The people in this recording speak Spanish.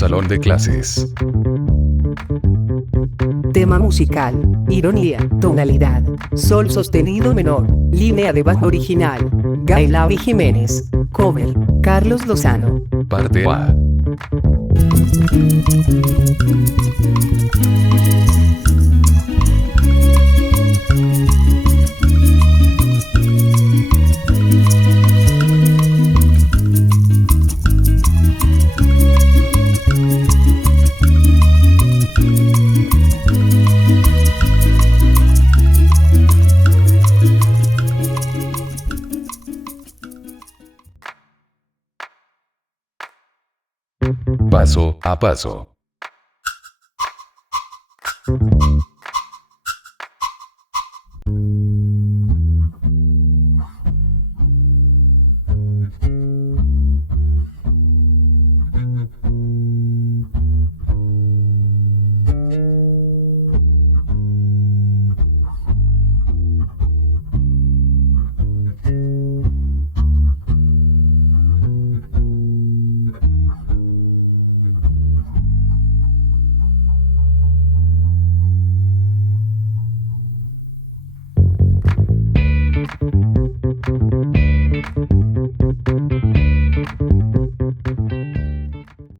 Salón de clases. Tema musical, ironía, tonalidad, sol sostenido menor, línea de bajo original, Gailavi Jiménez, cover, Carlos Lozano. Parte A. Paso a paso.